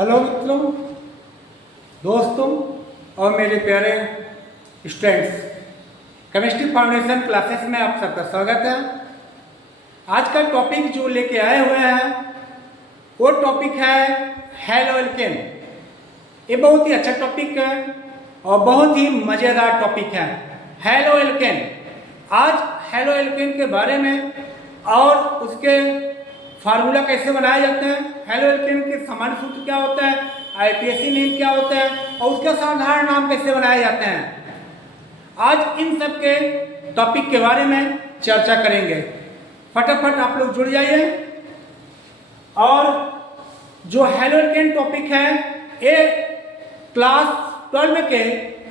Hello मित्रों, दोस्तों और मेरे प्यारे स्टूडेंट्स, केमिस्ट्री फाउंडेशन क्लासेस में आप सबका स्वागत है। आज का टॉपिक जो लेके आए हुए हैं वो टॉपिक है हैलो एल्केन। ये बहुत ही अच्छा टॉपिक है और बहुत ही मज़ेदार टॉपिक है हैलो एल्केन। आज हैलो एल्केन के बारे में और उसके फार्मूला कैसे बनाए जाते हैं, हैलो एल्केन के सामान्य सूत्र क्या होता है, आईपीएसी नेम क्या होता है और उसके साधारण नाम कैसे बनाए जाते हैं, आज इन सब के टॉपिक के बारे में चर्चा करेंगे। फटाफट आप लोग जुड़ जाइए। और जो हैलो एल्केन टॉपिक है ये क्लास 12 के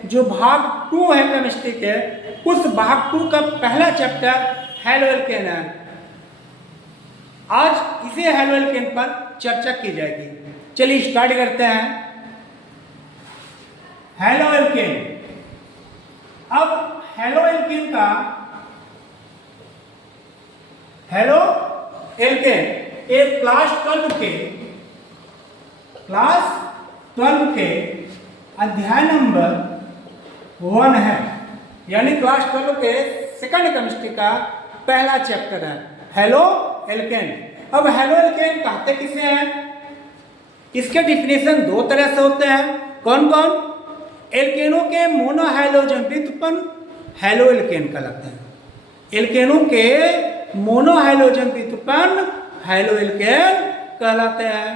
जो भाग 2 है केमिस्ट्री के, उस भाग 2 का पहला चैप्टर हैलो एल्केन है। आज इसी हैलो एल्केन पर चर्चा की जाएगी। चलिए स्टार्ट करते हैं। Haloalkane. अब हैलो एल्केन का हैलो एल्केन एक क्लास 12 के अध्याय नंबर 1 है, यानी क्लास 12 के सेकंड केमिस्ट्री का पहला चैप्टर है हैलो एल्केन। अब हैलो एल्केन कहते किसे हैं, इसके डिफिनेशन दो तरह से होते हैं। कौन कौन? एल्केनों के मोनोहाइड्रोजन व्युत्पन्न हैलो एल्केन कहलाते हैं। एल्केनों के मोनोहाइड्रोजन व्युत्पन्न हैलो एल्केन कहलाते हैं।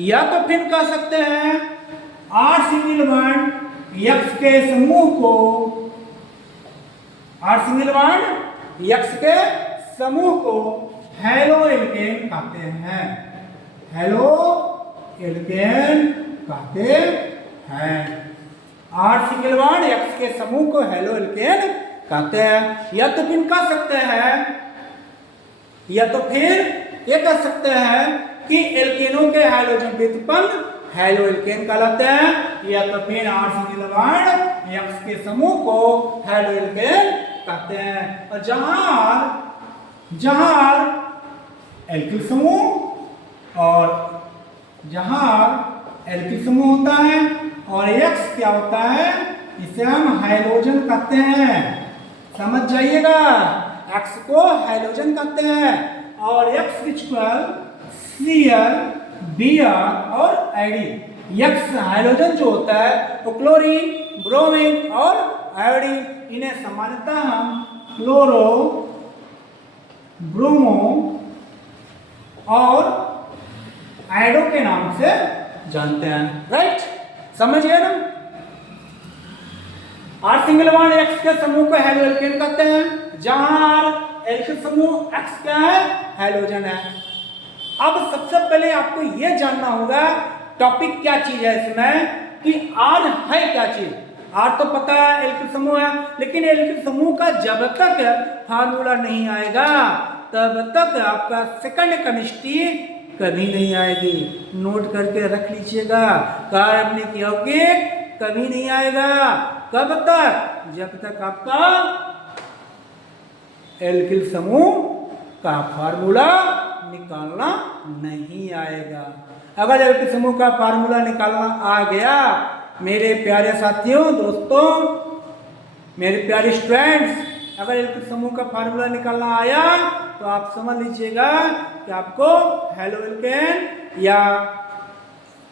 या तो फिर कह सकते हैं R सिंगल बॉन्ड X के समूह को हैलो एल्केन कहते हैं। हैलो एल्केन कहते हैं। R सिंगल बॉन्ड X के समूह को हैलो एल्केन कहते हैं। या तो फिर कह सकते हैं, या तो फिर ये कह सकते हैं कि एल्केनों के हाइड्रोजन व्युत्पन्न हैलो एल्केन कहलाते हैं। या तो फिर R सिंगल बॉन्ड X के समूह को हैलो एल्केन कहते हैं। और जहां एल्किल समूह और जहां एल्किल समूह होता है और X क्या होता है, इसे हम हाइड्रोजन कहते हैं। समझ जाइएगा, X को हाइड्रोजन कहते हैं और X इक्वल Cl Br और Id। X हाइड्रोजन जो होता है वो क्लोरीन, ब्रोमीन और आयोडीन, इन्हें सामान्यतः हम क्लोरो, ब्रोमो और आयोडो के नाम से जानते हैं। राइट, समझ गए ना। R सिंगल बॉन्ड X के समूह को हैलो एल्केन कहते हैं, जहां R एल्किल समूह X क्या है, हाइड्रोजन है। अब सबसे पहले आपको यह जानना होगा टॉपिक क्या चीज है इसमें, कि R है क्या चीज। R तो पता है एल्किल समूह है, लेकिन एल्किल समूह का जब तक फार्मूला नहीं आएगा तब तक आपका सेकंड केमिस्ट्री कभी नहीं आएगी। नोट करके रख लीजिएगा, कार्य अपने यौगिक कभी नहीं आएगा। कब तक? जब तक आपका एल्किल समूह का फार्मूला निकालना नहीं आएगा। अगर एल्किल समूह का फार्मूला निकालना आ गया, मेरे प्यारे साथियों, दोस्तों, मेरे प्यारे स्टूडेंट्स, अगर एल्किल समूह का फार्मूला निकालना आया तो आप समझ लीजिएगा कि आपको हैलो एल्केन या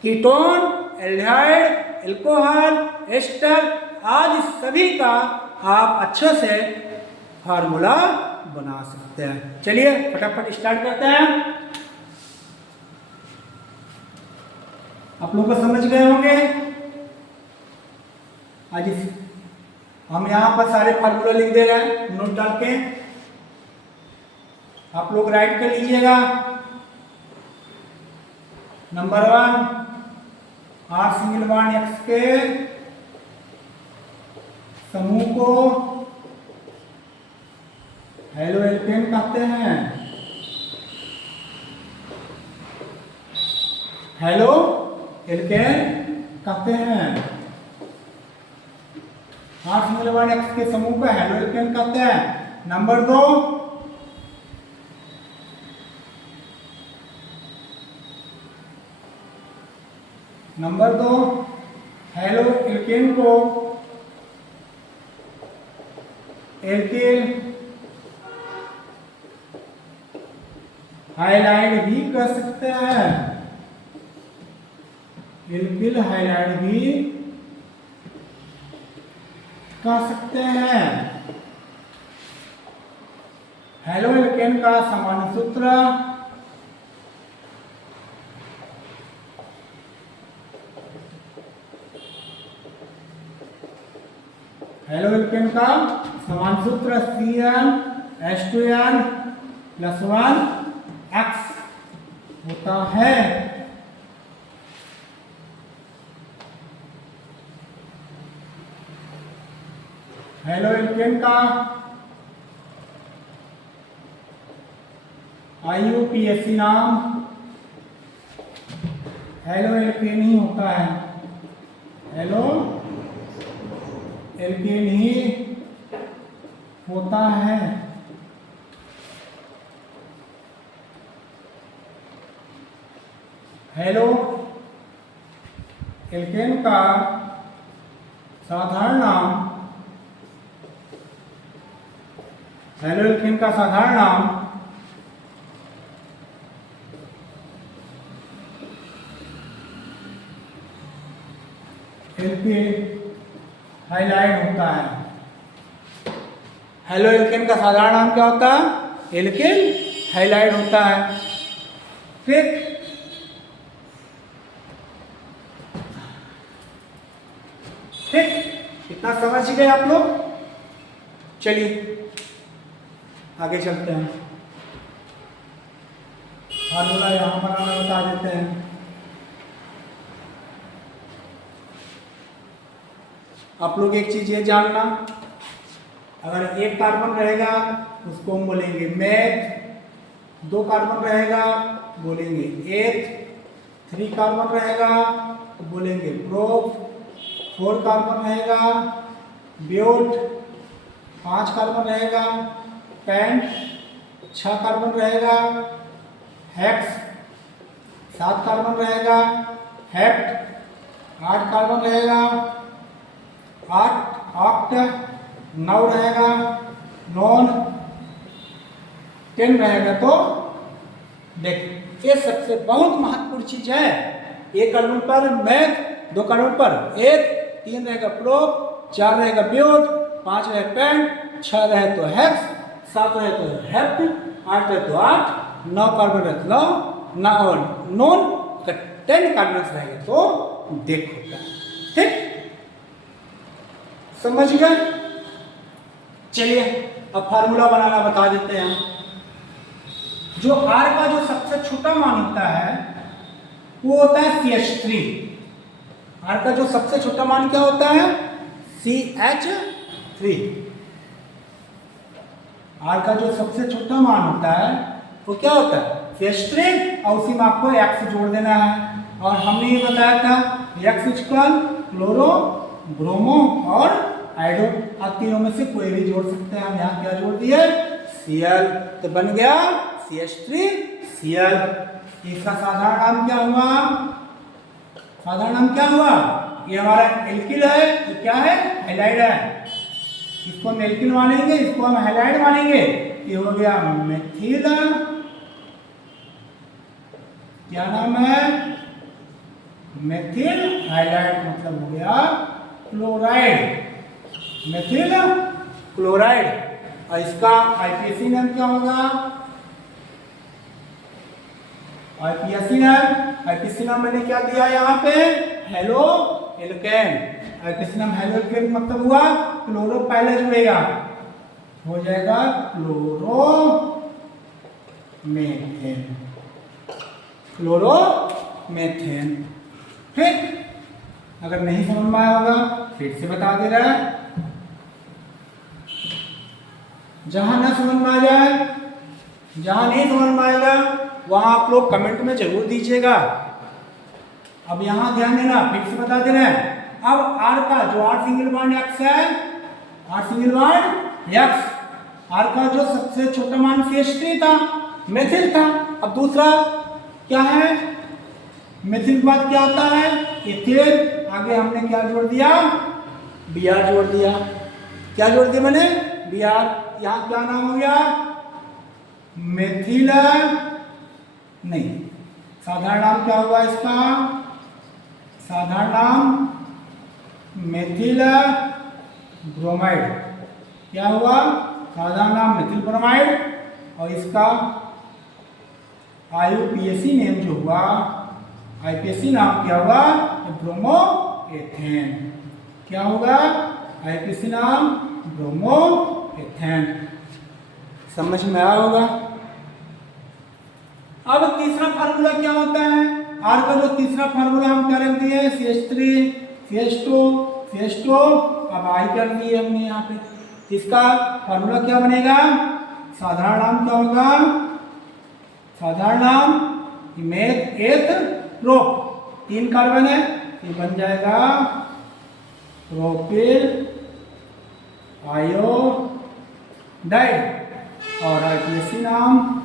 कीटोन, एल्डिहाइड, एल्कोहल, एस्टर आदि सभी का आप अच्छे से फार्मूला बना सकते हैं। चलिए फटाफट स्टार्ट करते हैं। आप लोग को समझ गए होंगे। आज हम यहाँ पर सारे फार्मूला लिख दे रहे हैं, नोट डाल के आप लोग राइट कर लीजिएगा। Number 1, R single bond X के समूह को हैलो एल्केन कहते हैं। हैलो एल्केन कहते हैं। R सिंगल बॉन्ड X के समूह को हैलो एल्केन कहते हैं। नंबर 2, नंबर 2, हेलो एल्केन को एल्किल हाइलाइड भी कर सकते हैं, एल्किल हाइलाइड भी कर सकते हैं। हेलो एल्केन का सामान्य सूत्र हेलो एल्केन का समान सूत्र CnH2n + 1x होता है। हेलो एल्केन का IUPAC नाम हेलो एल्केन ही होता है, हेलो एल्केन ही होता है। हेलो एल्केन का साधारण नाम हेलो एल्केन का साधारण नाम एल्केन हाइलाइड होता है। हेलो एल्केन का साधारण नाम क्या होता है? एल्केन हाइलाइड होता है। ठीक, ठीक, इतना समझ गए आप लोग? चलिए आगे चलते हैं। फार्मूला यहां बनाना बता देते हैं। आप लोग एक चीज ये जानना, अगर एक कार्बन रहेगा उसको हम बोलेंगे मेथ, 2 कार्बन रहेगा बोलेंगे एथ, 3 कार्बन रहेगा तो बोलेंगे प्रोप, 4 कार्बन रहेगा ब्यूट, 5 कार्बन रहेगा पेंट, 6 कार्बन रहेगा हेक्स, 7 कार्बन रहेगा हेप्ट, 8 कार्बन रहेगा 8 ऑक्ट, 9 रहेगा नॉन, 10 रहेगा। तो देख ये सबसे बहुत महत्वपूर्ण चीज है। 1 कार्बन पर मैथ, 2 कार्बन पर एथ, 3 रहेगा प्रोप, 4 रहेगा ब्यूट, 5 रहेगा पेंट, 6 रहे तो हेक्स, 7 रहे तो हेप्ट, 8 रहे तो 8, 9 कार्बन रहे तो 9 और नॉन 10 कार्बन रहेगा तो देख होता है। ठीक, समझ गए? चलिए अब फार्मूला बनाना बता देते हैं। जो R का जो सबसे छोटा मान होता है वो होता है CH3। R का जो सबसे छोटा मान क्या होता है? CH3। R का जो सबसे छोटा मान होता है वो क्या होता है? CH3, और उसी में आपको X जोड़ देना है। और हमने ये बताया था X क्लोरो, ब्रोमो और आइडो, आप तीनों में से कोई भी जोड़ सकते हैं। हम यहाँ क्या जोड़ दिए? Cl, तो बन गया CH3Cl। इसका साधारण नाम क्या हुआ? साधारण नाम क्या हुआ? ये हमारा एल्किल है, ये क्या है? हैलाइड है। इसको हम एल्किल मानेंगे, इसको हम हैलाइड मानेंगे। ये हो गया मेथिल, क्या नाम है? मेथिल हाइलाइड, मतलब हो गया क्लोराइड, मेथिल क्लोराइड। और इसका IPAC नाम क्या होगा? IPAC नाम मैंने क्या दिया यहाँ पे? Halo alkane. IPAC नाम हेलो एल्केन मतलब हुआ क्लोरो पहले जुड़ेगा, हो जाएगा क्लोरो मेथेन, क्लोरो मेथेन। ठीक, अगर नहीं समझ में आया होगा फिर से बता दे रहा है। जहां ना समझ में आ जाए, जहां नहीं समझ में आएगा वहां आप लोग कमेंट में जरूर दीजिएगा। अब यहां ध्यान देना, फिर से बता दे रहे हैं। अब R का जो R सिंगल बॉन्ड X है, R single bond X, R का जो सबसे छोटा मान CH3 था, मेथिल था। अब दूसरा क्या है? मिथिल के बाद क्या आता है? इथेन। आगे हमने क्या जोड़ दिया? Br जोड़ दिया। क्या जोड़ दिया मैंने? Br। यहाँ क्या नाम हो गया? मिथिल नहीं, साधारण नाम क्या होगा इसका? साधारण नाम मेथिल ब्रोमाइड। क्या हुआ? साधारण नाम मेथिल ब्रोमाइड। और इसका आईयूपीएसी नेम जो हुआ, आईपीएसी नाम क्या हुआ? Bromo ethane. क्या होगा? आईपीएसी नाम ब्रोमो एथेन। समझ में आया होगा? अब तीसरा फार्मूला क्या होता है? आर का जो तीसरा फार्मूला हम क्या रख दिए? CH3 CH2 CH2। अब आई कर दिए हमने यहाँ पे। इसका फार्मूला क्या बनेगा? साधारण नाम क्या होगा? साधारण नाम मेथ एथ प्रोप। 3 कार्बन है, ये बन जाएगा प्रोपिल आयोडाइड। और आईपीएसी नाम,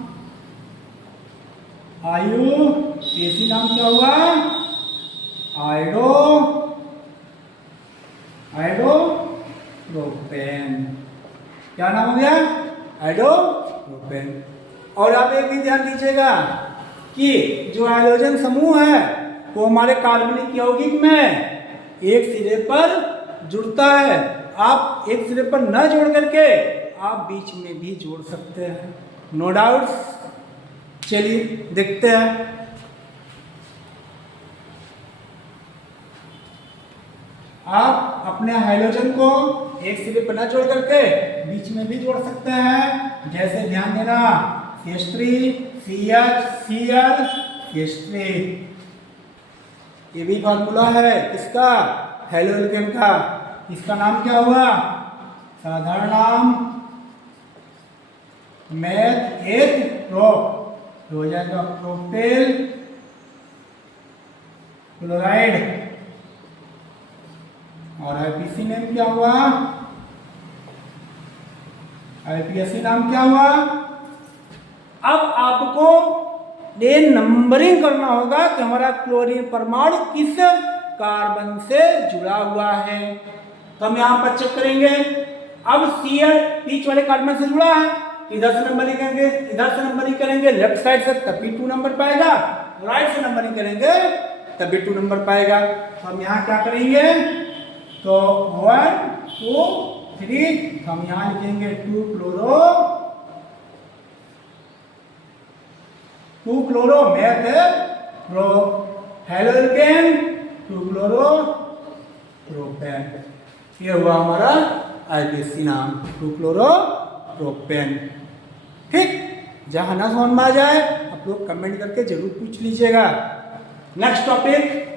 आईयूपीएसी नाम क्या हुआ? आयोडोप्रोपेन। क्या नाम हो गया? आयोडोप्रोपेन। और आप एक भी ध्यान दीजिएगा कि जो हाइड्रोजन समूह है वो हमारे कार्बनिक यौगिक में एक सिरे पर जुड़ता है। आप एक सिरे पर न जोड़ करके आप बीच में भी जोड़ सकते हैं, नो डाउट। चलिए देखते हैं। आप अपने हाइड्रोजन को एक सिरे पर न जोड़ करके बीच में भी जोड़ सकते हैं। जैसे ध्यान देना, CH3 CH Cl CH3। ये भी फार्मूला है किसका? हेलोएल्केन का। इसका नाम क्या हुआ? साधारण नाम मेथ एथ प्रोप। हो जाएगा प्रोपेल क्लोराइड। और आईपीसी नेम क्या हुआ? आईपीएसी नाम क्या हुआ? अब आपको ये नंबरिंग करना होगा कि हमारा क्लोरीन परमाणु किस कार्बन से जुड़ा हुआ है। तो हम यहां पर चेक करेंगे। अब Cl बीच वाले कार्बन से जुड़ा है, इधर से नंबरिंग करेंगे, इधर से नंबरिंग करेंगे, लेफ्ट साइड से तभी 2 नंबर पाएगा, राइट से नंबरिंग करेंगे तभी 2 नंबर पाएगा। तो हम यहाँ क्या करेंगे? तो 1 2 3 हम यहाँ लिखेंगे 2 क्लोरो मेथ प्रो हेलोएल्केन 2 क्लोरो प्रोपेन। ये हुआ हमारा आईपीएसी नाम 2 क्लोरो प्रोपेन। ठीक, जहां ना समझ में आ जाए आप लोग कमेंट करके जरूर पूछ लीजिएगा। नेक्स्ट टॉपिक,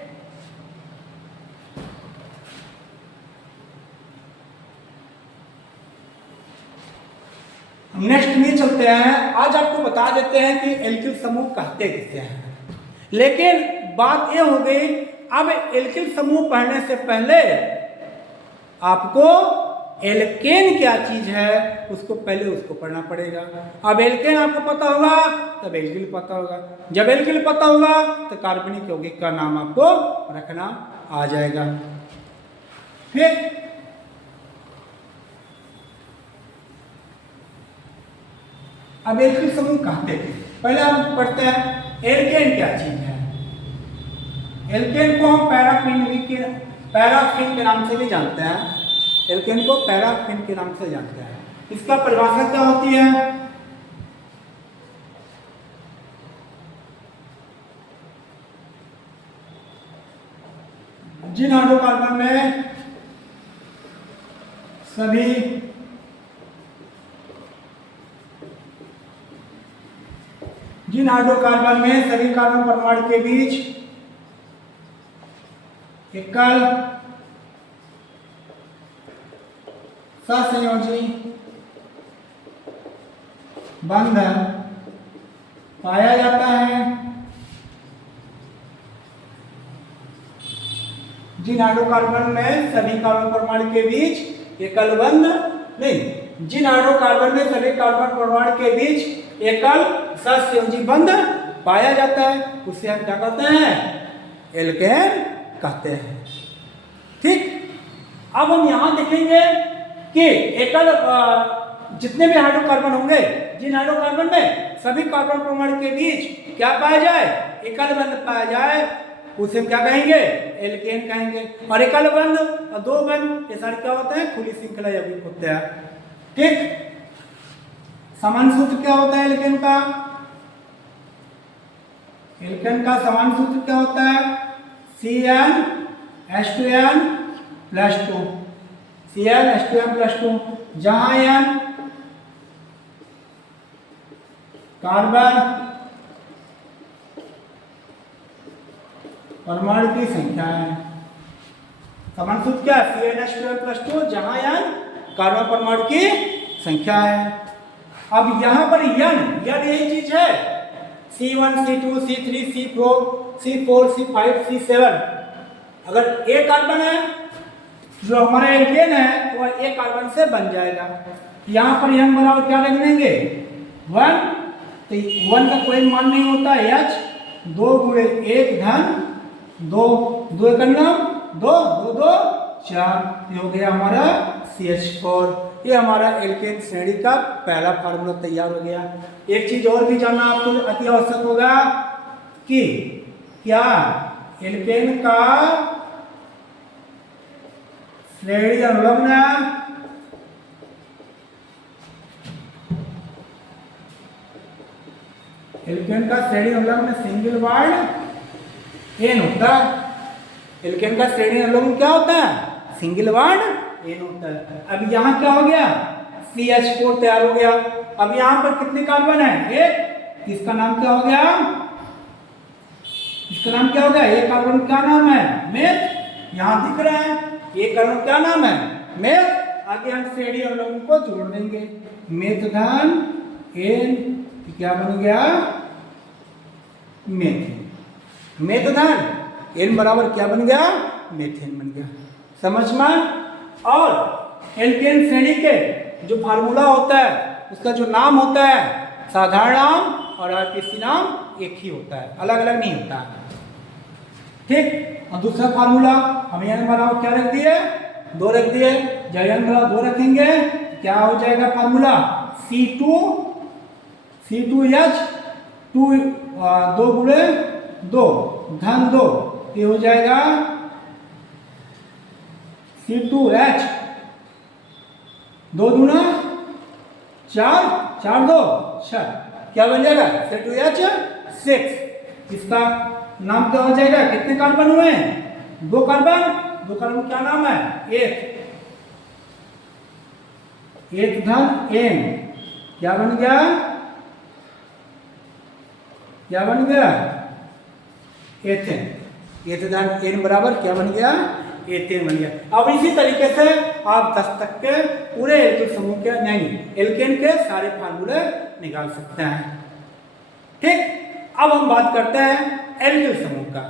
नेक्स्ट में चलते हैं। आज आपको बता देते हैं कि एल्किल समूह कहते किसे हैं। लेकिन बात यह हो गई, अब एल्किल समूह पढ़ने से पहले आपको एल्केन क्या चीज है उसको पढ़ना पड़ेगा। अब एल्केन आपको पता होगा तब एल्किल पता होगा, जब एल्किल पता होगा तो कार्बनिक यौगिक का नाम आपको रखना आ जाएगा। फिर अब एल्किल समूह कहते हैं, पहले हम पढ़ते हैं एल्केन क्या चीज है। एल्केन को हम पैराफिन के नाम से भी जानते हैं। एल्केन को पैराफिन के नाम से जानते हैं। इसका परिभाषा क्या होती है? जिन हाइड्रोकार्बन में सभी कार्बन परमाणु के बीच एकल सहसंयोजी बंधन पाया जाता है, जिन हाइड्रोकार्बन में सभी कार्बन परमाणु के बीच एकल बंध नहीं, जिन हाइड्रोकार्बन में सभी कार्बन परमाणु के बीच एकल सहसंयोजी बंध पाया जाता है उसे हम क्या कहते हैं? एल्केन कहते हैं। ठीक, अब हम यहाँ देखेंगे कि एकल जितने भी हाइड्रोकार्बन होंगे, जिन हाइड्रोकार्बन में सभी कार्बन परमाणु के बीच क्या पाया जाए, एकल बंध पाया जाए, उसे हम क्या कहेंगे, एल्केन कहेंगे। और एकल बंध और दो बंध ये सारे क्या होते हैं, खुली श्रृंखला यौगिक होते हैं। ठीक, समान सूत्र क्या होता है एल्केन का? एल्केन का समान सूत्र क्या होता है? CnH2n प्लस 2, CnH2n प्लस 2, जहां n कार्बन परमाणु की संख्या है। समान सूत्र क्या है? CnH2n प्लस 2, जहां n कार्बन परमाणु की संख्या है। अब यहां पर n यही चीज है, C1 C2 C3 C4 C4 C5 C7। अगर एक कार्बन है जो हमारा एल्केन है तो वह एक कार्बन से बन जाएगा। यहाँ पर n बराबर क्या रख देंगे, 1, तो 1 का कोई मान नहीं होता है, H 2 गुणे 1 धन 2, 2 का नाम 2 2 2 4, ये हो गया हमारा CH4। ये हमारा एल्केन श्रेणी का पहला फार्मूला तैयार हो गया। एक चीज और भी जानना आपको अति आवश्यक होगा कि क्या एल्केन का श्रेणी अनुलग्न एल्केन का श्रेणी अनुलग्न सिंगल बॉन्ड एन होता है। एल्केन का श्रेणी अनुलग्न क्या होता है, सिंगल बॉन्ड एन होता है। अब यहाँ क्या हो गया, CH4 तैयार हो गया। अब यहाँ पर कितने कार्बन है, एक, इसका नाम क्या हो गया, इसका नाम क्या हो गया, एक कार्बन क्या नाम है, मेथ, यहाँ दिख रहा है, एक कार्बन क्या नाम है, मेथ। आगे हम श्रेणी अनुलग्न को जोड़ देंगे, मेथ धन एन, क्या बन गया, मेथेन। मेथ धन एन बराबर क्या बन गया, मेथेन बन गया। समझ में? और एल्केन श्रेणी के जो फार्मूला होता है उसका जो नाम होता है, साधारण नाम और आरपीसी नाम एक ही होता है, अलग अलग नहीं होता है। ठीक, और दूसरा फार्मूला हम n बराबर क्या रख दिए, 2 रख दिए। जब n बराबर 2 रखेंगे क्या हो जाएगा फार्मूला, C2H 2 गुणे 2 धन 2, ये हो जाएगा C2H 2 दूना 4, 4 2 6, क्या बन जाएगा, C2H 6। इसका नाम क्या हो जाएगा, कितने कार्बन हुए, 2 कार्बन, 2 कार्बन क्या नाम है, एक धन n, क्या बन गया, क्या बन गया, एथेन। एथ धन n बराबर क्या बन गया, एथेन बन गया। अब इसी तरीके से आप 10 तक के पूरे एल्केन समूह के नहीं, एल्केन के सारे फार्मूले निकाल सकते हैं। ठीक, अब हम बात करते हैं एल्केन समूह का।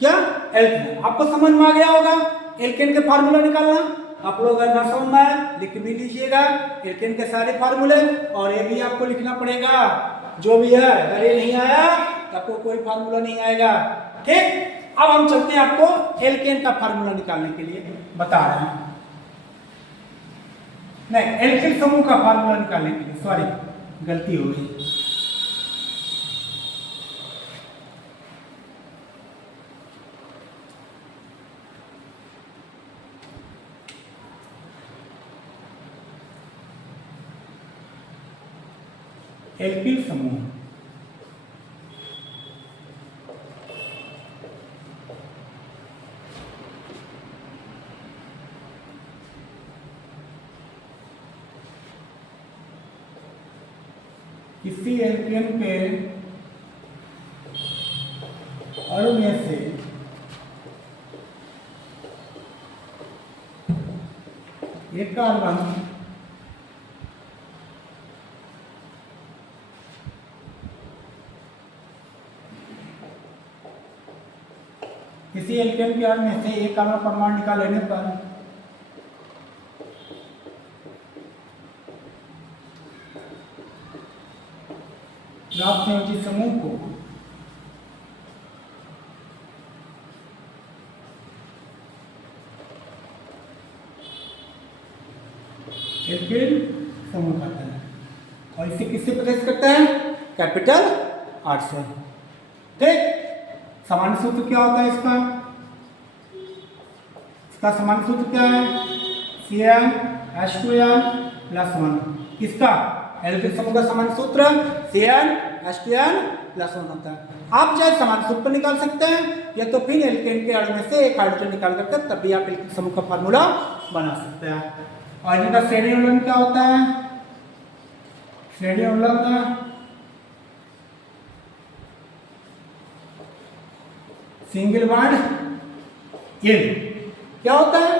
क्या एल्केन, आपको समझ में आ गया होगा एल्केन के फार्मूला निकालना। आप लोग अगर ना समझ में आए लिख भी लीजिएगा एल्केन के सारे फार्मूले, और ये भी आपको लिखना पड़ेगा जो भी है। अगर ये नहीं आया तो आपको कोई फार्मूला नहीं आएगा। ठीक, अब हम चलते हैं आपको एल्केन का फार्मूला निकालने के लिए बता रहे हैं, नहीं एल्केन समूह का फार्मूला निकालने के लिए, सॉरी गलती हो गई। एल्किल समूह किसी एल्केन के अणु में से एक कार्बन किसी एल्केन के अणु में से एक कार्बन परमाणु निकाल लेने पर प्राप्त संयोजी समूह को एल्केन समूह कहता है। और इसे किससे प्रदर्शित करता है? कैपिटल आर से। ठीक, सामान्य सूत्र क्या होता है इसका? इसका सामान्य सूत्र क्या है? CnH2n plus 1। किसका? एल्केन समूह का सामान्य सूत्र CnH2n प्लस 1 होता है। आप चाहे सामान्य सूत्र निकाल सकते हैं या तो फिर एल्केन के अणु में से एक हाइड्रोजन निकाल करके तब भी आप एल्केन समूह का फार्मूला बना सकते हैं। और इनका श्रेणी उल्लंघन क्या होता है? श्रेणी उल्लंघन सिंगल बॉन्ड इन क्या होता है?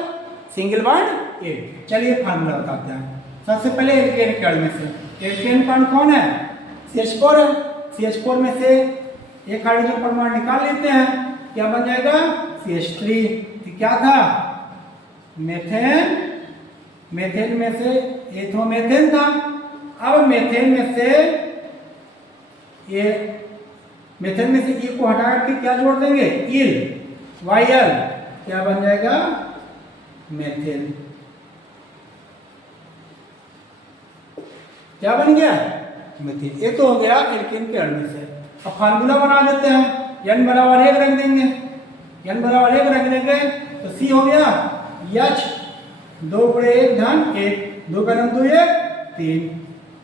Single bond in. चलिए फार्मूला बताते हैं। सबसे पहले एल्केन के अणु में से एल्केन का अणु कौन है? CH4 है। CH4 में से एक हाइड्रोजन परमाणु निकाल लेते हैं, क्या बन जाएगा? CH3। तो क्या था? मेथेन। मेथेन में से एथोमेथेन था। अब मेथेन में से ए को हटा के क्या जोड़ देंगे? इल, YL। क्या बन जाएगा? मेथेन। क्या बन गया? मेथेन। ये तो हो गया एल्केन के अणु से। अब फार्मूला बना देते हैं। n बराबर 1 रख देंगे। n बराबर 1 रख देंगे तो C हो गया H 2 गुणे 1 धन 1, 2 का नम 2 1 3।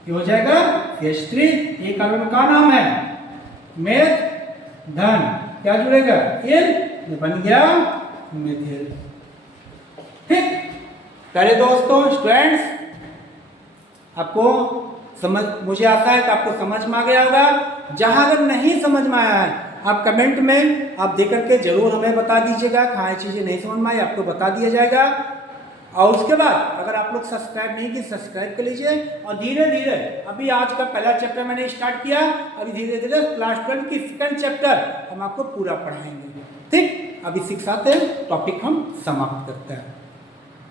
ये हो जाएगा H3। ये कार्बन का नाम है मेथ धन क्या जुड़ेगा? इन। ये बन गया मेथिल। ठीक, प्यारे दोस्तों, स्टूडेंट्स, आपको समझ, मुझे आशा है कि आपको समझ में आ गया होगा। जहां अगर नहीं समझ में आया है आप कमेंट में आप देकर के जरूर हमें बता दीजिएगा। कहाँ चीज़ें नहीं समझ में आई आपको बता दिया जाएगा। और उसके बाद अगर आप लोग सब्सक्राइब नहीं किए सब्सक्राइब कर लीजिए। और धीरे धीरे अभी आज का पहला चैप्टर मैंने स्टार्ट किया, अभी धीरे धीरे क्लास 12 की सेकंड चैप्टर हम आपको पूरा पढ़ाएंगे। ठीक, अभी इसी के साथ टॉपिक हम समाप्त करते हैं।